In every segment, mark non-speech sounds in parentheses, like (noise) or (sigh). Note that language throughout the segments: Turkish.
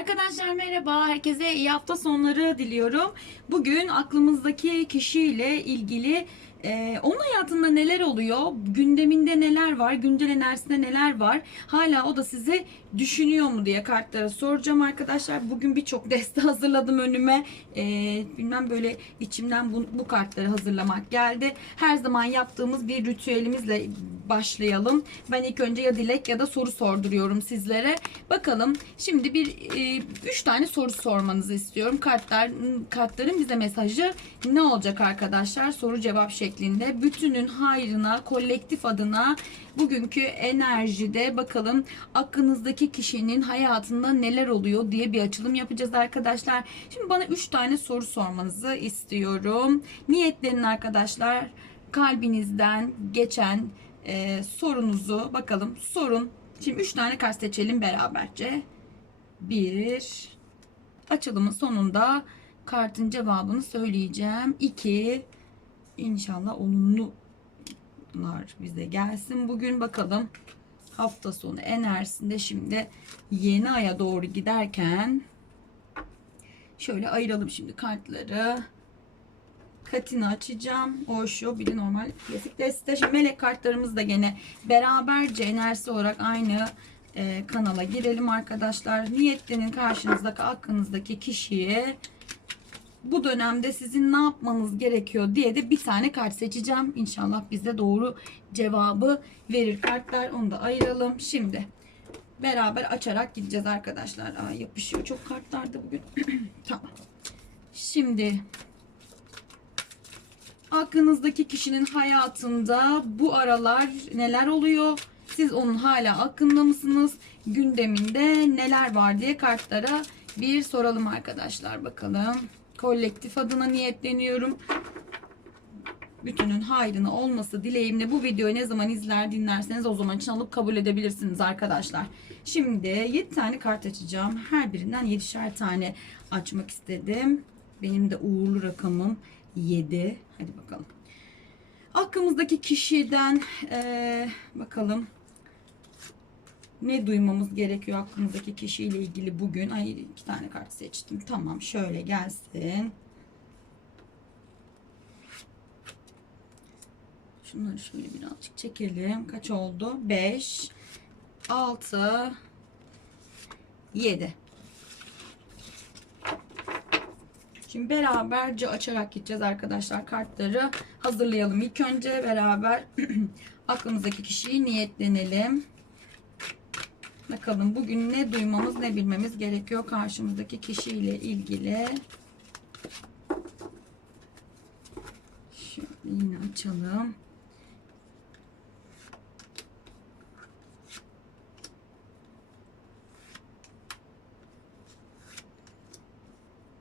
Arkadaşlar merhaba, herkese iyi hafta sonları diliyorum. Bugün aklımızdaki kişiyle ilgili e, onun hayatında neler oluyor, gündeminde neler var, güncel enerjisinde neler var, hala o da sizi düşünüyor mu diye kartlara soracağım arkadaşlar. Bugün birçok (laughs) deste hazırladım önüme. E, bilmem böyle içimden bu, bu kartları hazırlamak geldi. Her zaman yaptığımız bir ritüelimizle başlayalım. Ben ilk önce ya dilek ya da soru sorduruyorum sizlere. Bakalım şimdi bir e, üç tane soru sormanızı istiyorum. Kartlar kartların bize mesajı ne olacak arkadaşlar? Soru cevap şeklinde. Bütünün hayrına, kolektif adına bugünkü enerjide bakalım aklınızdaki kişinin hayatında neler oluyor diye bir açılım yapacağız arkadaşlar. Şimdi bana üç tane soru sormanızı istiyorum. Niyetlerin arkadaşlar kalbinizden geçen e, sorunuzu bakalım sorun. Şimdi 3 tane kart seçelim beraberce. Bir açılımın sonunda kartın cevabını söyleyeceğim. 2 inşallah olumlular bize gelsin. Bugün bakalım hafta sonu enerjisinde şimdi yeni aya doğru giderken şöyle ayıralım şimdi kartları. Katini açacağım. Osho bir de normal klasik deste. Şimdi melek kartlarımız da gene beraberce enerjisi olarak aynı e, kanala girelim arkadaşlar. Niyetlerin karşınızdaki aklınızdaki kişiye bu dönemde sizin ne yapmanız gerekiyor diye de bir tane kart seçeceğim. İnşallah bize doğru cevabı verir kartlar. Onu da ayıralım. Şimdi beraber açarak gideceğiz arkadaşlar. Aa, yapışıyor çok kartlarda bugün. (clears throat) tamam. Şimdi aklınızdaki kişinin hayatında bu aralar neler oluyor? Siz onun hala aklında mısınız? Gündeminde neler var diye kartlara bir soralım arkadaşlar bakalım. Kolektif adına niyetleniyorum. Bütünün hayrına olması dileğimle bu videoyu ne zaman izler dinlerseniz o zaman için alıp kabul edebilirsiniz arkadaşlar. Şimdi 7 tane kart açacağım. Her birinden 7'şer tane açmak istedim. Benim de uğurlu rakamım 7. Hadi bakalım. Aklımızdaki kişiden eee, bakalım ne duymamız gerekiyor aklımızdaki kişiyle ilgili bugün. Ay iki tane kart seçtim. Tamam şöyle gelsin. Şunları şöyle birazcık çekelim. Kaç oldu? 5 6 7 Şimdi beraberce açarak gideceğiz arkadaşlar kartları. Hazırlayalım ilk önce beraber (clears throat) aklımızdaki kişiyi niyetlenelim. Bakalım bugün ne duymamız ne bilmemiz gerekiyor karşımızdaki kişiyle ilgili. Şöyle yine açalım.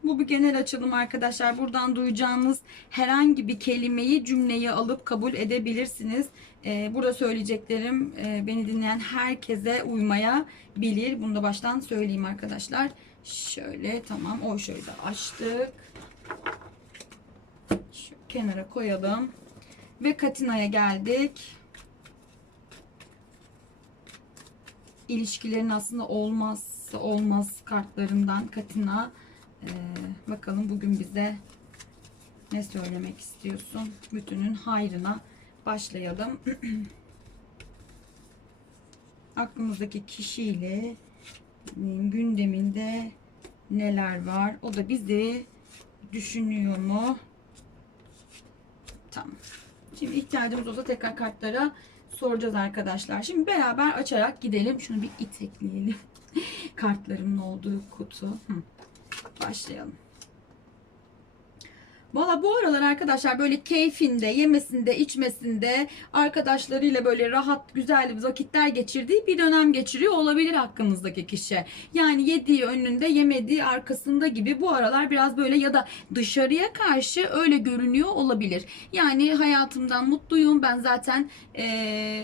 Bu bir genel açılım arkadaşlar. Buradan duyacağınız herhangi bir kelimeyi, cümleyi alıp kabul edebilirsiniz. Ee, burada söyleyeceklerim e, beni dinleyen herkese uymaya bilir. Bunu da baştan söyleyeyim arkadaşlar. Şöyle tamam. O şöyle açtık. Şu kenara koyalım. Ve Katina'ya geldik. İlişkilerin aslında olmazsa olmaz kartlarından Katina. Ee, bakalım bugün bize ne söylemek istiyorsun? Bütünün hayrına başlayalım. (clears throat) Aklımızdaki kişiyle gündeminde neler var? O da bizi düşünüyor mu? Tamam. Şimdi ihtiyacımız olsa tekrar kartlara soracağız arkadaşlar. Şimdi beraber açarak gidelim. Şunu bir itekleyelim. (laughs) Kartlarımın olduğu kutu. Başlayalım. Valla bu aralar arkadaşlar böyle keyfinde, yemesinde, içmesinde, arkadaşlarıyla böyle rahat, güzel vakitler geçirdiği bir dönem geçiriyor olabilir hakkınızdaki kişi. Yani yediği önünde, yemediği arkasında gibi bu aralar biraz böyle ya da dışarıya karşı öyle görünüyor olabilir. Yani hayatımdan mutluyum. Ben zaten ee,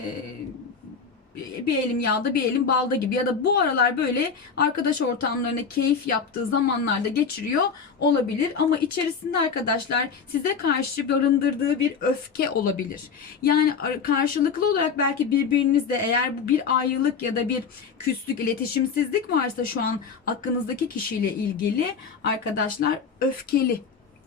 bir elim yağda bir elim balda gibi ya da bu aralar böyle arkadaş ortamlarına keyif yaptığı zamanlarda geçiriyor olabilir ama içerisinde arkadaşlar size karşı barındırdığı bir öfke olabilir. Yani ar- karşılıklı olarak belki birbirinizle eğer bir ayrılık ya da bir küslük, iletişimsizlik varsa şu an aklınızdaki kişiyle ilgili arkadaşlar öfkeli.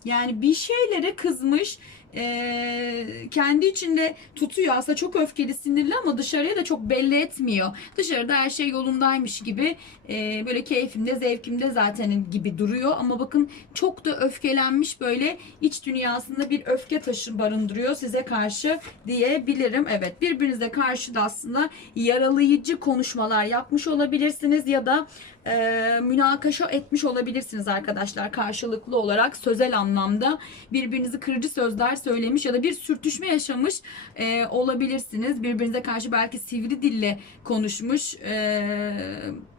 Yani bir şeylere kızmış, eee, kendi içinde tutuyor. Aslında çok öfkeli, sinirli ama dışarıya da çok belli etmiyor. Dışarıda her şey yolundaymış gibi eee, böyle keyfimde, zevkimde zaten gibi duruyor. Ama bakın çok da öfkelenmiş böyle iç dünyasında bir öfke taşı barındırıyor size karşı diyebilirim. Evet birbirinize karşı da aslında yaralayıcı konuşmalar yapmış olabilirsiniz ya da e, münakaşa etmiş olabilirsiniz arkadaşlar karşılıklı olarak sözel anlamda. Birbirinizi kırıcı sözler söylemiş ya da bir sürtüşme yaşamış e, olabilirsiniz. Birbirinize karşı belki sivri dille konuşmuş e,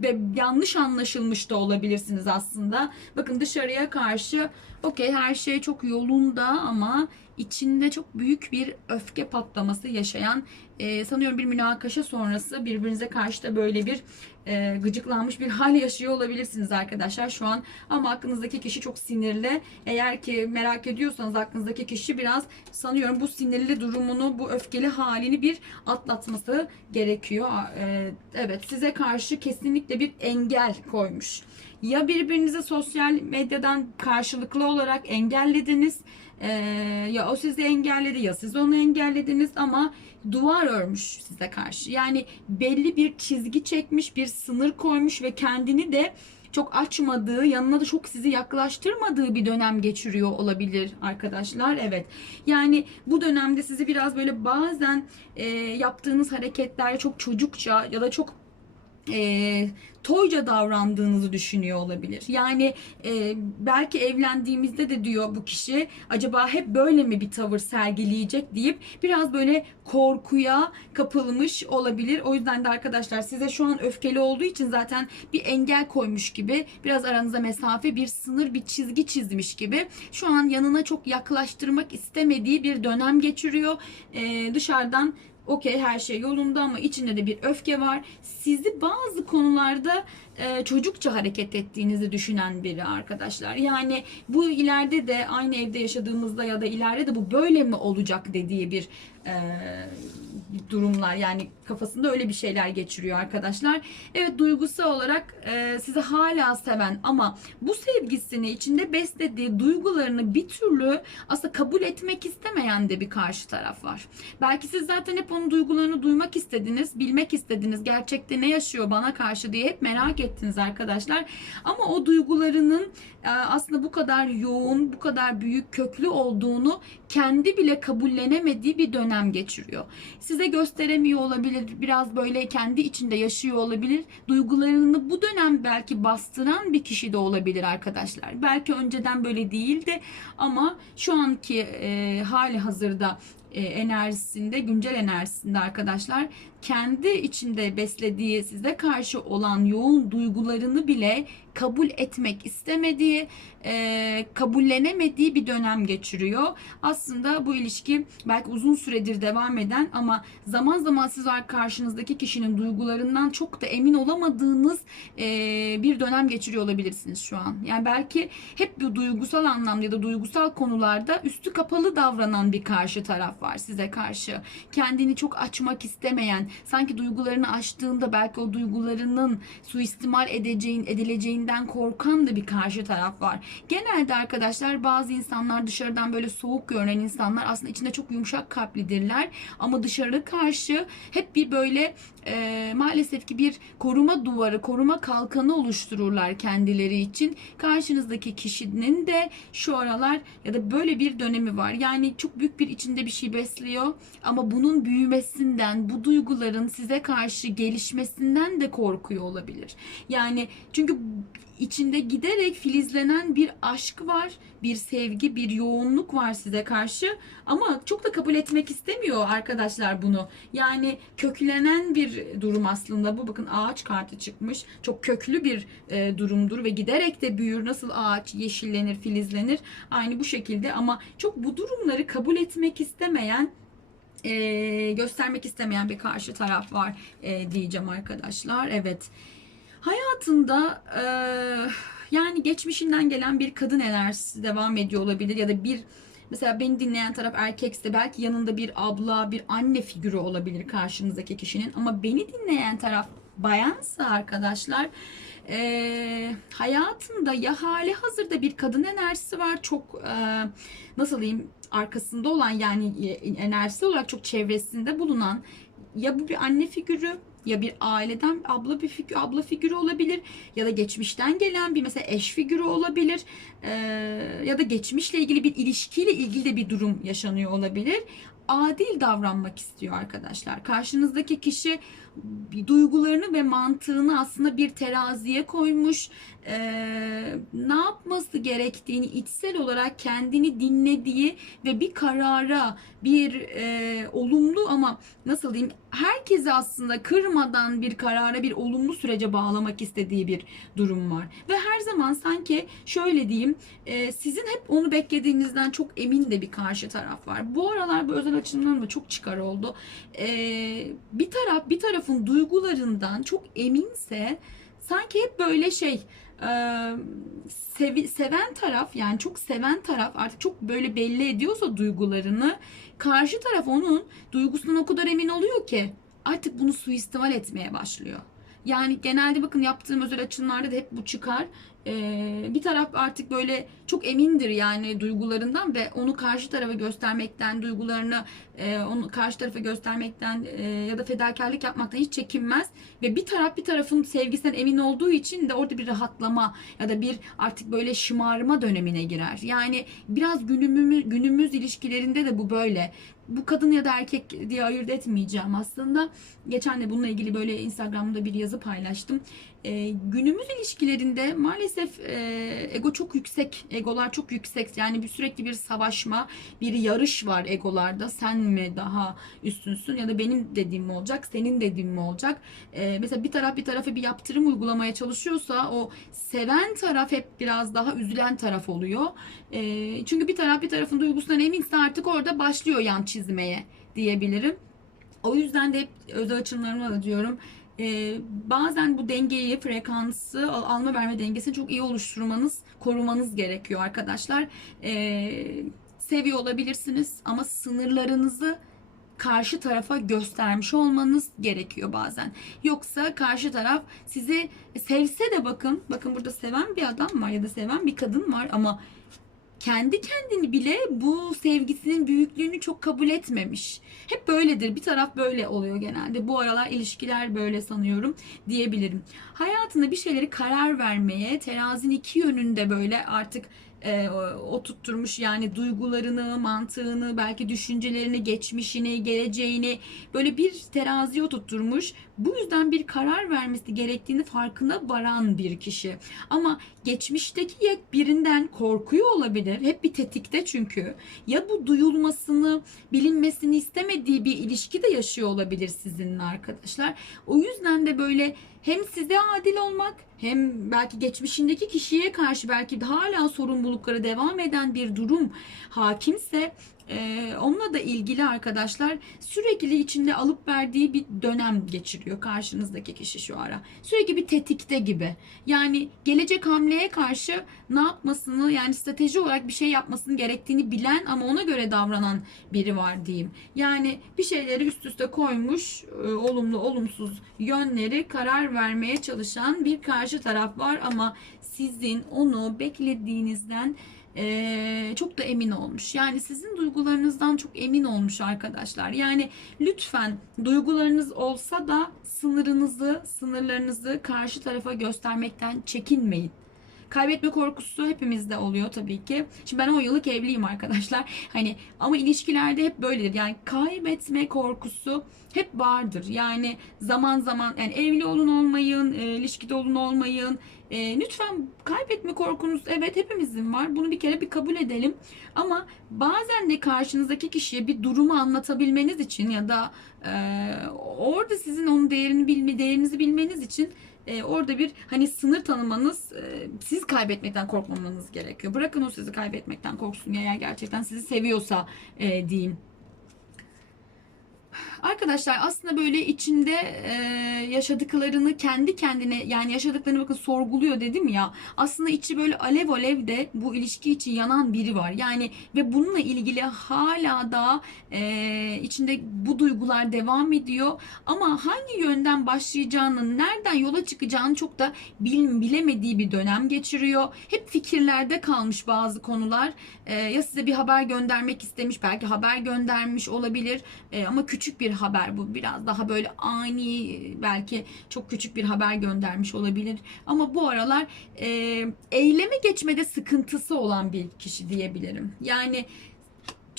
ve yanlış anlaşılmış da olabilirsiniz aslında. Bakın dışarıya karşı okey her şey çok yolunda ama içinde çok büyük bir öfke patlaması yaşayan e, sanıyorum bir münakaşa sonrası birbirinize karşı da böyle bir e, gıcıklanmış bir (laughs) hal yaşıyor olabilirsiniz arkadaşlar şu an. Ama aklınızdaki kişi çok sinirli. Eğer ki merak ediyorsanız aklınızdaki kişi biraz sanıyorum bu sinirli durumunu, bu öfkeli halini bir atlatması gerekiyor. E, evet size karşı kesinlikle bir engel koymuş. Ya birbirinizi sosyal medyadan karşılıklı olarak engellediniz ee, ya o sizi engelledi ya siz onu engellediniz ama duvar örmüş size karşı. Yani belli bir çizgi çekmiş, bir sınır koymuş ve kendini de çok açmadığı, yanına da çok sizi yaklaştırmadığı bir dönem geçiriyor olabilir arkadaşlar. Evet. Yani bu dönemde sizi biraz böyle bazen e, yaptığınız hareketler çok çocukça ya da çok e, toyca davrandığınızı düşünüyor olabilir. Yani e, belki evlendiğimizde de diyor bu kişi acaba hep böyle mi bir tavır sergileyecek deyip biraz böyle korkuya kapılmış olabilir. O yüzden de arkadaşlar size şu an öfkeli olduğu için zaten bir engel koymuş gibi biraz aranıza mesafe bir sınır bir çizgi çizmiş gibi şu an yanına çok yaklaştırmak istemediği bir dönem geçiriyor. E, dışarıdan okey her şey yolunda ama içinde de bir öfke var. Sizi bazı konularda e, çocukça hareket ettiğinizi düşünen biri arkadaşlar. Yani bu ileride de aynı evde yaşadığımızda ya da ileride de bu böyle mi olacak dediği bir e, durumlar yani kafasında öyle bir şeyler geçiriyor arkadaşlar. Evet duygusal olarak e, sizi hala seven ama bu sevgisini içinde beslediği duygularını bir türlü aslında kabul etmek istemeyen de bir karşı taraf var. Belki siz zaten hep onun duygularını duymak istediniz, bilmek istediniz. Gerçekte ne yaşıyor bana karşı diye hep merak ettiniz arkadaşlar. Ama o duygularının e, aslında bu kadar yoğun, bu kadar büyük, köklü olduğunu kendi bile kabullenemediği bir dönem geçiriyor. Size gösteremiyor olabilir, biraz böyle kendi içinde yaşıyor olabilir. Duygularını bu dönem belki bastıran bir kişi de olabilir arkadaşlar. Belki önceden böyle değildi ama şu anki e, hali hazırda e, enerjisinde, güncel enerjisinde arkadaşlar kendi içinde beslediği size karşı olan yoğun duygularını bile kabul etmek istemediği, e, kabullenemediği bir dönem geçiriyor. Aslında bu ilişki belki uzun süredir devam eden ama zaman zaman siz karşınızdaki kişinin duygularından çok da emin olamadığınız e, bir dönem geçiriyor olabilirsiniz şu an. Yani belki hep bir duygusal anlamda ya da duygusal konularda üstü kapalı davranan bir karşı taraf var size karşı. Kendini çok açmak istemeyen, sanki duygularını açtığında belki o duygularının suistimal edeceğin, edileceğinden korkan da bir karşı taraf var. Genelde arkadaşlar bazı insanlar dışarıdan böyle soğuk görünen insanlar aslında içinde çok yumuşak kalplidirler ama dışarı karşı hep bir böyle e, maalesef ki bir koruma duvarı, koruma kalkanı oluştururlar kendileri için. Karşınızdaki kişinin de şu aralar ya da böyle bir dönemi var. Yani çok büyük bir içinde bir şey besliyor ama bunun büyümesinden, bu duyguların size karşı gelişmesinden de korkuyor olabilir. Yani çünkü içinde giderek filizlenen bir aşk var, bir sevgi, bir yoğunluk var size karşı ama çok da kabul etmek istemiyor arkadaşlar bunu. Yani köklenen bir durum aslında bu. Bakın ağaç kartı çıkmış. Çok köklü bir e, durumdur ve giderek de büyür. Nasıl ağaç yeşillenir, filizlenir aynı bu şekilde ama çok bu durumları kabul etmek istemeyen e, göstermek istemeyen bir karşı taraf var e, diyeceğim arkadaşlar. Evet. Hayatında e, yani geçmişinden gelen bir kadın enerjisi devam ediyor olabilir ya da bir mesela beni dinleyen taraf erkekse belki yanında bir abla, bir anne figürü olabilir karşınızdaki kişinin ama beni dinleyen taraf bayansa arkadaşlar e, hayatında ya hali hazırda bir kadın enerjisi var çok e, nasıl diyeyim arkasında olan yani enerjisi olarak çok çevresinde bulunan ya bu bir anne figürü ya bir aileden abla bir figür, abla figürü olabilir ya da geçmişten gelen bir mesela eş figürü olabilir Ee, ya da geçmişle ilgili bir ilişkiyle ilgili de bir durum yaşanıyor olabilir. Adil davranmak istiyor arkadaşlar. Karşınızdaki kişi duygularını ve mantığını aslında bir teraziye koymuş. Ee, ne yapması gerektiğini içsel olarak kendini dinlediği ve bir karara, bir e, olumlu ama nasıl diyeyim herkesi aslında kırmadan bir karara, bir olumlu sürece bağlamak istediği bir durum var. Ve her zaman sanki şöyle diyeyim e, sizin hep onu beklediğinizden çok emin de bir karşı taraf var. Bu aralar bu özel açılımlarım da çok çıkar oldu. E, bir taraf bir tarafın duygularından çok eminse sanki hep böyle şey e, sevi, seven taraf yani çok seven taraf artık çok böyle belli ediyorsa duygularını karşı taraf onun duygusundan o kadar emin oluyor ki artık bunu suistimal etmeye başlıyor. Yani genelde bakın yaptığım özel açımlarda da hep bu çıkar. Ee, bir taraf artık böyle çok emindir yani duygularından ve onu karşı tarafa göstermekten, duygularını e, onu karşı tarafa göstermekten e, ya da fedakarlık yapmaktan hiç çekinmez ve bir taraf bir tarafın sevgisinden emin olduğu için de orada bir rahatlama ya da bir artık böyle şımarma dönemine girer. Yani biraz günümüz günümüz ilişkilerinde de bu böyle bu kadın ya da erkek diye ayırt etmeyeceğim aslında. Geçen de bununla ilgili böyle Instagram'da bir yazı paylaştım. Ee, günümüz ilişkilerinde maalesef e, ego çok yüksek, egolar çok yüksek. Yani bir sürekli bir savaşma, bir yarış var egolarda. Sen mi daha üstünsün ya da benim dediğim mi olacak, senin dediğin mi olacak? Ee, mesela bir taraf bir tarafa bir yaptırım uygulamaya çalışıyorsa o seven taraf hep biraz daha üzülen taraf oluyor. Ee, çünkü bir taraf bir tarafın duygusundan eminse artık orada başlıyor yan çizmeye diyebilirim. O yüzden de hep özel açımlarımda da diyorum bazen bu dengeyi, frekansı, alma verme dengesini çok iyi oluşturmanız, korumanız gerekiyor arkadaşlar. Ee, seviyor olabilirsiniz ama sınırlarınızı karşı tarafa göstermiş olmanız gerekiyor bazen. Yoksa karşı taraf sizi sevse de bakın, bakın burada seven bir adam var ya da seven bir kadın var ama kendi kendini bile bu sevgisinin büyüklüğünü çok kabul etmemiş. Hep böyledir. Bir taraf böyle oluyor genelde. Bu aralar ilişkiler böyle sanıyorum diyebilirim. Hayatında bir şeyleri karar vermeye, terazinin iki yönünde böyle artık e, o tutturmuş yani duygularını, mantığını, belki düşüncelerini, geçmişini, geleceğini böyle bir teraziye oturtmuş. Bu yüzden bir karar vermesi gerektiğini farkına varan bir kişi. Ama geçmişteki birinden korkuyor olabilir. Hep bir tetikte çünkü. Ya bu duyulmasını, bilinmesini istemediği bir ilişki de yaşıyor olabilir sizinle arkadaşlar. O yüzden de böyle hem size adil olmak hem belki geçmişindeki kişiye karşı belki hala sorumlulukları devam eden bir durum hakimse ee, onunla da ilgili arkadaşlar sürekli içinde alıp verdiği bir dönem geçiriyor karşınızdaki kişi şu ara. Sürekli bir tetikte gibi. Yani gelecek hamleye karşı ne yapmasını yani strateji olarak bir şey yapmasını gerektiğini bilen ama ona göre davranan biri var diyeyim. Yani bir şeyleri üst üste koymuş olumlu olumsuz yönleri karar vermeye çalışan bir karşı taraf var ama sizin onu beklediğinizden ee, çok da emin olmuş. Yani sizin duygularınızdan çok emin olmuş arkadaşlar. Yani lütfen duygularınız olsa da sınırınızı, sınırlarınızı karşı tarafa göstermekten çekinmeyin. Kaybetme korkusu hepimizde oluyor tabii ki. Şimdi ben 10 yıllık evliyim arkadaşlar. (laughs) Hani ama ilişkilerde hep böyledir. Yani kaybetme korkusu hep vardır. Yani zaman zaman yani evli olun olmayın, e, ilişkide olun olmayın. E, lütfen kaybetme korkunuz evet hepimizin var. Bunu bir kere bir kabul edelim. Ama bazen de karşınızdaki kişiye bir durumu anlatabilmeniz için ya da e, orada sizin onun değerini bilme, değerinizi bilmeniz için e, orada bir hani sınır tanımanız e, siz kaybetmekten korkmamanız gerekiyor. Bırakın o sizi kaybetmekten korksun eğer gerçekten sizi seviyorsa e, diyeyim. Arkadaşlar aslında böyle içinde e, yaşadıklarını kendi kendine yani yaşadıklarını bakın sorguluyor dedim ya. Aslında içi böyle alev alev de bu ilişki için yanan biri var. Yani ve bununla ilgili hala da e, içinde bu duygular devam ediyor. Ama hangi yönden başlayacağını, nereden yola çıkacağını çok da bil, bilemediği bir dönem geçiriyor. Hep fikirlerde kalmış bazı konular. E, ya size bir haber göndermek istemiş, belki haber göndermiş olabilir. E, ama küçük bir haber bu. Biraz daha böyle ani, belki çok küçük bir haber göndermiş olabilir. Ama bu aralar e, eyleme geçmede sıkıntısı olan bir kişi diyebilirim. Yani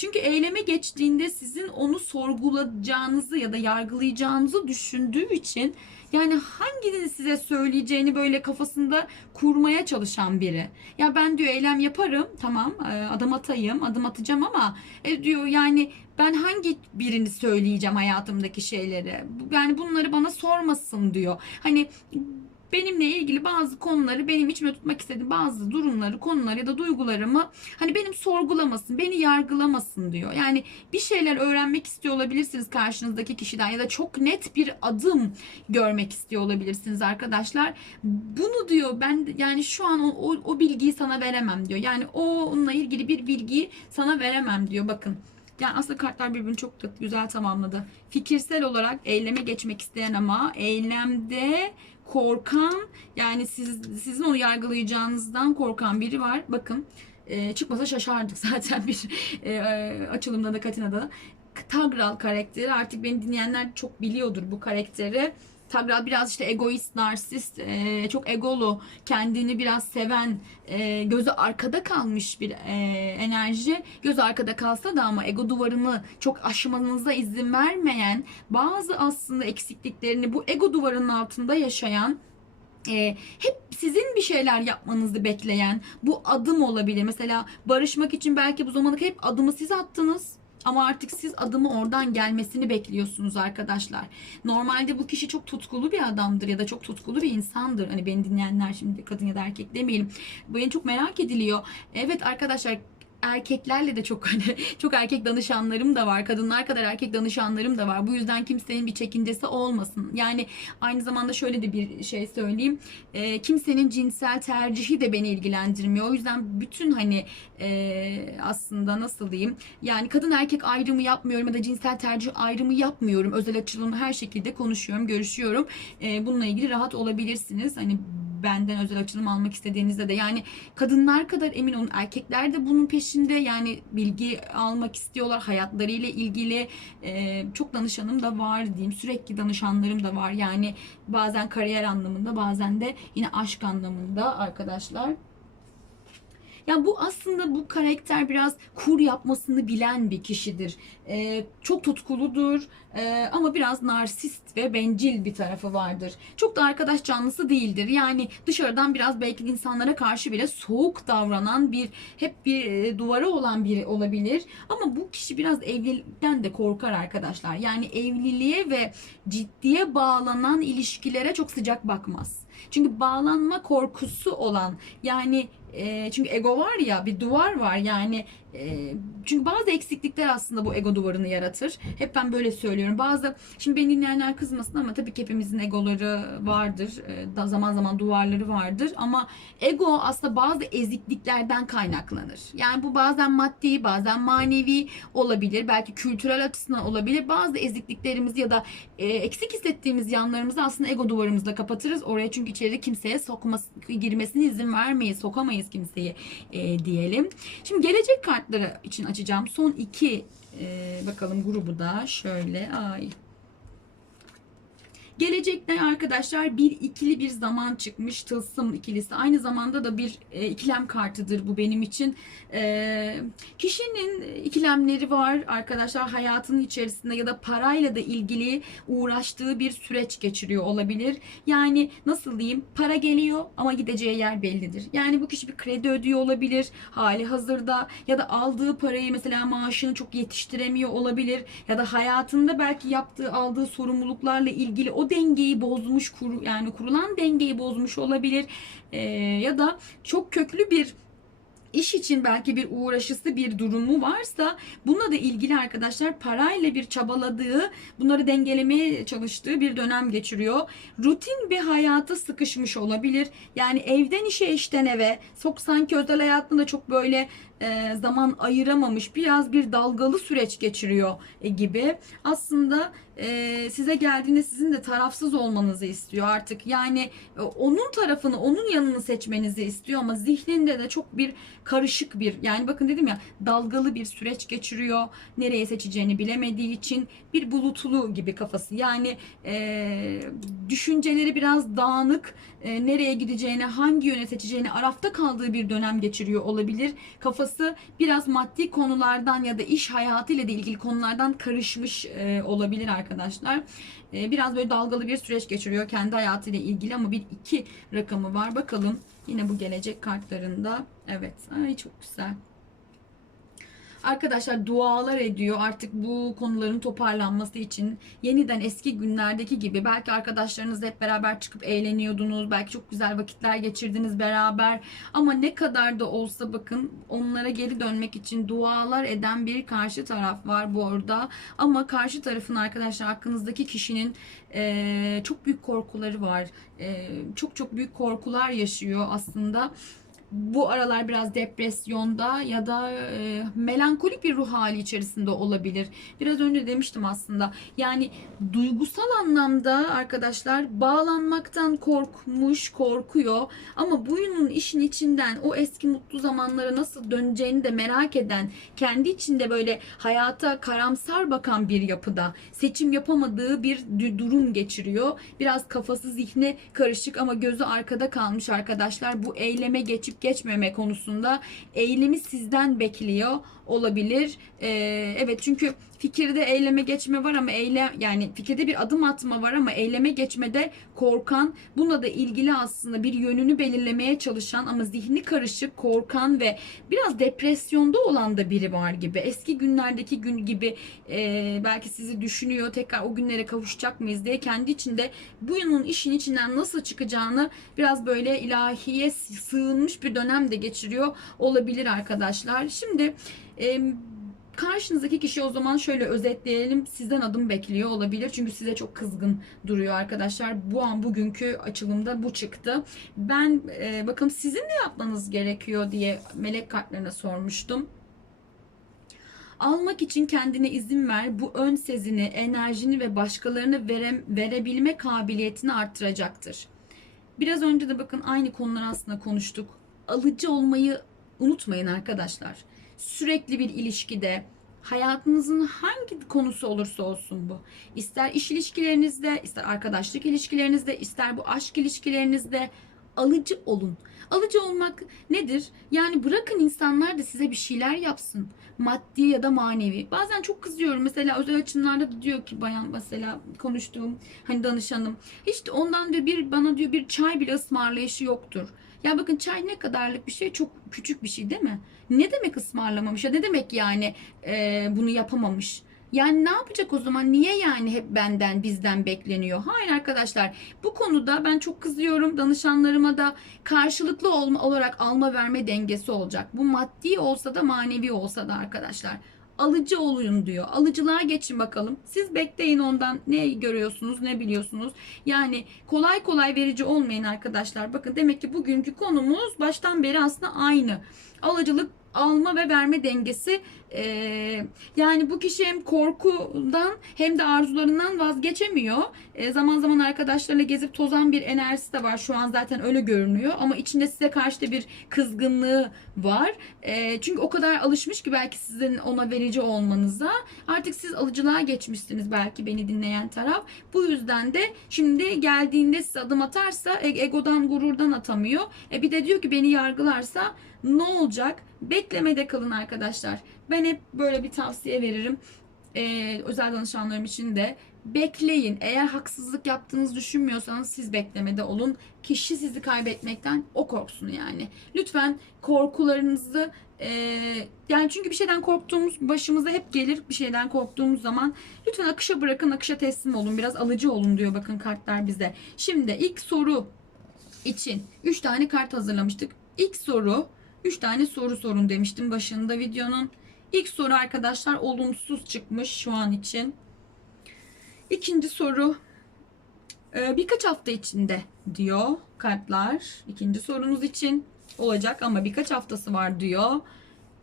çünkü eyleme geçtiğinde sizin onu sorgulayacağınızı ya da yargılayacağınızı düşündüğü için yani hangisini size söyleyeceğini böyle kafasında kurmaya çalışan biri. Ya ben diyor eylem yaparım tamam adım atayım adım atacağım ama e, diyor yani ben hangi birini söyleyeceğim hayatımdaki şeyleri. Yani bunları bana sormasın diyor. Hani benimle ilgili bazı konuları benim içime tutmak istediğim bazı durumları, konuları ya da duygularımı hani benim sorgulamasın, beni yargılamasın diyor. Yani bir şeyler öğrenmek istiyor olabilirsiniz karşınızdaki kişiden ya da çok net bir adım görmek istiyor olabilirsiniz arkadaşlar. Bunu diyor ben yani şu an o, o, o bilgiyi sana veremem diyor. Yani o onunla ilgili bir bilgiyi sana veremem diyor. Bakın yani aslında kartlar birbirini çok güzel tamamladı. Fikirsel olarak eyleme geçmek isteyen ama eylemde korkan yani siz, sizin onu yargılayacağınızdan korkan biri var. Bakın e, çıkmasa şaşardık (laughs) zaten bir e, e, açılımda da Katina'da. Tagral karakteri artık beni dinleyenler çok biliyordur bu karakteri. Tagral biraz işte egoist, narsist, e, çok egolu, kendini biraz seven, e, gözü arkada kalmış bir e, enerji. Gözü arkada kalsa da ama ego duvarını çok aşmanıza izin vermeyen, bazı aslında eksikliklerini bu ego duvarının altında yaşayan e, hep sizin bir şeyler yapmanızı bekleyen bu adım olabilir. Mesela barışmak için belki bu zamana hep adımı siz attınız. Ama artık siz adımı oradan gelmesini bekliyorsunuz arkadaşlar. Normalde bu kişi çok tutkulu bir adamdır ya da çok tutkulu bir insandır. Hani beni dinleyenler şimdi kadın ya da erkek demeyelim. Bu beni çok merak ediliyor. Evet arkadaşlar erkeklerle de çok hani (laughs) çok erkek danışanlarım da var. Kadınlar kadar erkek danışanlarım da var. Bu yüzden kimsenin bir çekincesi olmasın. Yani aynı zamanda şöyle de bir şey söyleyeyim. E, kimsenin cinsel tercihi de beni ilgilendirmiyor. O yüzden bütün hani e, aslında nasıl diyeyim? Yani kadın erkek ayrımı yapmıyorum ya da cinsel tercih ayrımı yapmıyorum. Özel açılımı her şekilde konuşuyorum, görüşüyorum. E, bununla ilgili rahat olabilirsiniz. Hani benden özel açılım almak istediğinizde de yani kadınlar kadar emin olun erkekler de bunun peşinde yani bilgi almak istiyorlar hayatlarıyla ilgili e, çok danışanım da var diyeyim sürekli danışanlarım da var yani bazen kariyer anlamında bazen de yine aşk anlamında arkadaşlar. Ya bu aslında bu karakter biraz kur yapmasını bilen bir kişidir. Ee, çok tutkuludur ee, ama biraz narsist ve bencil bir tarafı vardır. Çok da arkadaş canlısı değildir. Yani dışarıdan biraz belki insanlara karşı bile soğuk davranan bir hep bir e, duvara olan biri olabilir. Ama bu kişi biraz evlilikten de korkar arkadaşlar. Yani evliliğe ve ciddiye bağlanan ilişkilere çok sıcak bakmaz. Çünkü bağlanma korkusu olan yani e, çünkü ego var ya bir duvar var yani e, çünkü bazı eksiklikler aslında bu ego duvarını yaratır. Hep ben böyle söylüyorum. Bazı şimdi beni dinleyenler kızmasın ama tabii ki hepimizin egoları vardır. E, zaman zaman duvarları vardır ama ego aslında bazı ezikliklerden kaynaklanır. Yani bu bazen maddi, bazen manevi olabilir. Belki kültürel açısından olabilir. Bazı ezikliklerimizi ya da e, eksik hissettiğimiz yanlarımızı aslında ego duvarımızla kapatırız. Oraya çünkü içeri kimseye sokması, girmesine izin vermeyiz. Sokamayız kimseyi e, diyelim. Şimdi gelecek kartları için açacağım. Son iki e, bakalım grubu da şöyle. Ay. Gelecekte arkadaşlar bir ikili bir zaman çıkmış tılsım ikilisi. Aynı zamanda da bir e, ikilem kartıdır bu benim için. E, kişinin ikilemleri var arkadaşlar hayatının içerisinde ya da parayla da ilgili uğraştığı bir süreç geçiriyor olabilir. Yani nasıl diyeyim para geliyor ama gideceği yer bellidir. Yani bu kişi bir kredi ödüyor olabilir hali hazırda ya da aldığı parayı mesela maaşını çok yetiştiremiyor olabilir ya da hayatında belki yaptığı aldığı sorumluluklarla ilgili o dengeyi bozmuş kuru, yani kurulan dengeyi bozmuş olabilir Ee, ya da çok köklü bir iş için belki bir uğraşısı bir durumu varsa bununla da ilgili arkadaşlar parayla bir çabaladığı bunları dengelemeye çalıştığı bir dönem geçiriyor. Rutin bir hayata sıkışmış olabilir. Yani evden işe işten eve çok sanki özel hayatında çok böyle e, zaman ayıramamış biraz bir dalgalı süreç geçiriyor e, gibi. Aslında e, size geldiğinde sizin de tarafsız olmanızı istiyor artık. Yani e, onun tarafını, onun yanını seçmenizi istiyor ama zihninde de çok bir karışık bir yani bakın dedim ya dalgalı bir süreç geçiriyor. Nereye seçeceğini bilemediği için bir bulutulu gibi kafası. Yani e, düşünceleri biraz dağınık. E, nereye gideceğini, hangi yöne seçeceğini arafta kaldığı bir dönem geçiriyor olabilir. Kafası biraz maddi konulardan ya da iş hayatıyla da ilgili konulardan karışmış e, olabilir arkadaşlar. E, biraz böyle dalgalı bir süreç geçiriyor kendi hayatıyla ilgili ama bir iki rakamı var. Bakalım yine bu gelecek kartlarında. Evet. Ay çok güzel. Arkadaşlar dualar ediyor artık bu konuların toparlanması için. Yeniden eski günlerdeki gibi belki arkadaşlarınızla hep beraber çıkıp eğleniyordunuz. Belki çok güzel vakitler geçirdiniz beraber. Ama ne kadar da olsa bakın onlara geri dönmek için dualar eden bir karşı taraf var bu orada. Ama karşı tarafın arkadaşlar hakkınızdaki kişinin eee, çok büyük korkuları var. Eee, çok çok büyük korkular yaşıyor aslında bu aralar biraz depresyonda ya da e, melankolik bir ruh hali içerisinde olabilir. Biraz önce demiştim aslında. Yani duygusal anlamda arkadaşlar bağlanmaktan korkmuş, korkuyor. Ama buyunun işin içinden o eski mutlu zamanlara nasıl döneceğini de merak eden, kendi içinde böyle hayata karamsar bakan bir yapıda seçim yapamadığı bir durum geçiriyor. Biraz kafası zihni karışık ama gözü arkada kalmış arkadaşlar. Bu eyleme geçip geçmeme konusunda eylemi sizden bekliyor olabilir. Ee, evet çünkü fikirde eyleme geçme var ama eylem yani fikirde bir adım atma var ama eyleme geçmede korkan bununla da ilgili aslında bir yönünü belirlemeye çalışan ama zihni karışık korkan ve biraz depresyonda olan da biri var gibi. Eski günlerdeki gün gibi e, belki sizi düşünüyor tekrar o günlere kavuşacak mıyız diye kendi içinde bu yılın işin içinden nasıl çıkacağını biraz böyle ilahiye sığınmış bir dönem de geçiriyor olabilir arkadaşlar. Şimdi e, karşınızdaki kişi o zaman şöyle özetleyelim sizden adım bekliyor olabilir çünkü size çok kızgın duruyor arkadaşlar bu an bugünkü açılımda bu çıktı ben e, bakın sizin ne yapmanız gerekiyor diye melek kartlarına sormuştum almak için kendine izin ver. Bu ön sezini, enerjini ve başkalarına vere, verebilme kabiliyetini artıracaktır. Biraz önce de bakın aynı konular aslında konuştuk. Alıcı olmayı unutmayın arkadaşlar. Sürekli bir ilişkide hayatınızın hangi konusu olursa olsun bu. İster iş ilişkilerinizde, ister arkadaşlık ilişkilerinizde, ister bu aşk ilişkilerinizde alıcı olun. Alıcı olmak nedir? Yani bırakın insanlar da size bir şeyler yapsın. Maddi ya da manevi. Bazen çok kızıyorum. Mesela özel açımlarda da diyor ki bayan mesela konuştuğum hani danışanım. Hiç ondan diyor bir bana diyor bir çay bile ısmarlayışı yoktur. Ya bakın çay ne kadarlık bir şey çok küçük bir şey değil mi? Ne demek ısmarlamamış ya ne demek yani e, bunu yapamamış? Yani ne yapacak o zaman? Niye yani hep benden, bizden bekleniyor? Hayır arkadaşlar. Bu konuda ben çok kızıyorum danışanlarıma da karşılıklı olma olarak alma verme dengesi olacak. Bu maddi olsa da manevi olsa da arkadaşlar. Alıcı olun diyor. Alıcılığa geçin bakalım. Siz bekleyin ondan ne görüyorsunuz, ne biliyorsunuz. Yani kolay kolay verici olmayın arkadaşlar. Bakın demek ki bugünkü konumuz baştan beri aslında aynı. Alıcılık alma ve verme dengesi ee, yani bu kişi hem korkudan hem de arzularından vazgeçemiyor. Ee, zaman zaman arkadaşlarıyla gezip tozan bir enerjisi de var. Şu an zaten öyle görünüyor ama içinde size karşı da bir kızgınlığı var. Ee, çünkü o kadar alışmış ki belki sizin ona verici olmanıza. Artık siz alıcılığa geçmişsiniz belki beni dinleyen taraf. Bu yüzden de şimdi geldiğinde size adım atarsa e- egodan gururdan atamıyor. E bir de diyor ki beni yargılarsa ne olacak? Beklemede kalın arkadaşlar. Ben hep böyle bir tavsiye veririm. Ee, özel danışanlarım için de bekleyin. Eğer haksızlık yaptığınızı düşünmüyorsanız siz beklemede olun. Kişi sizi kaybetmekten o korksun yani. Lütfen korkularınızı e, yani çünkü bir şeyden korktuğumuz başımıza hep gelir bir şeyden korktuğumuz zaman lütfen akışa bırakın akışa teslim olun biraz alıcı olun diyor bakın kartlar bize. Şimdi ilk soru için 3 tane kart hazırlamıştık. İlk soru 3 tane soru sorun demiştim başında videonun. İlk soru arkadaşlar olumsuz çıkmış şu an için. İkinci soru e, birkaç hafta içinde diyor kartlar. İkinci sorunuz için olacak ama birkaç haftası var diyor.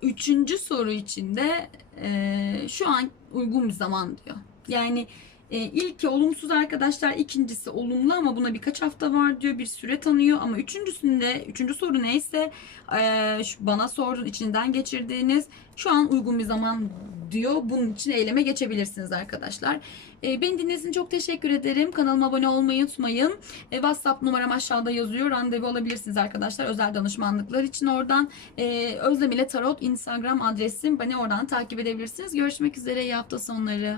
Üçüncü soru için de e, şu an uygun bir zaman diyor. Yani e, ilki olumsuz arkadaşlar, ikincisi olumlu ama buna birkaç hafta var diyor, bir süre tanıyor. Ama üçüncüsünde, üçüncü soru neyse e, bana sorduğun içinden geçirdiğiniz şu an uygun bir zaman diyor. Bunun için eyleme geçebilirsiniz arkadaşlar. E, beni dinlediğiniz için çok teşekkür ederim. Kanalıma abone olmayı unutmayın. E, WhatsApp numaram aşağıda yazıyor. Randevu alabilirsiniz arkadaşlar. Özel danışmanlıklar için oradan. E, Özlem ile Tarot Instagram adresim. Beni oradan takip edebilirsiniz. Görüşmek üzere. İyi hafta sonları.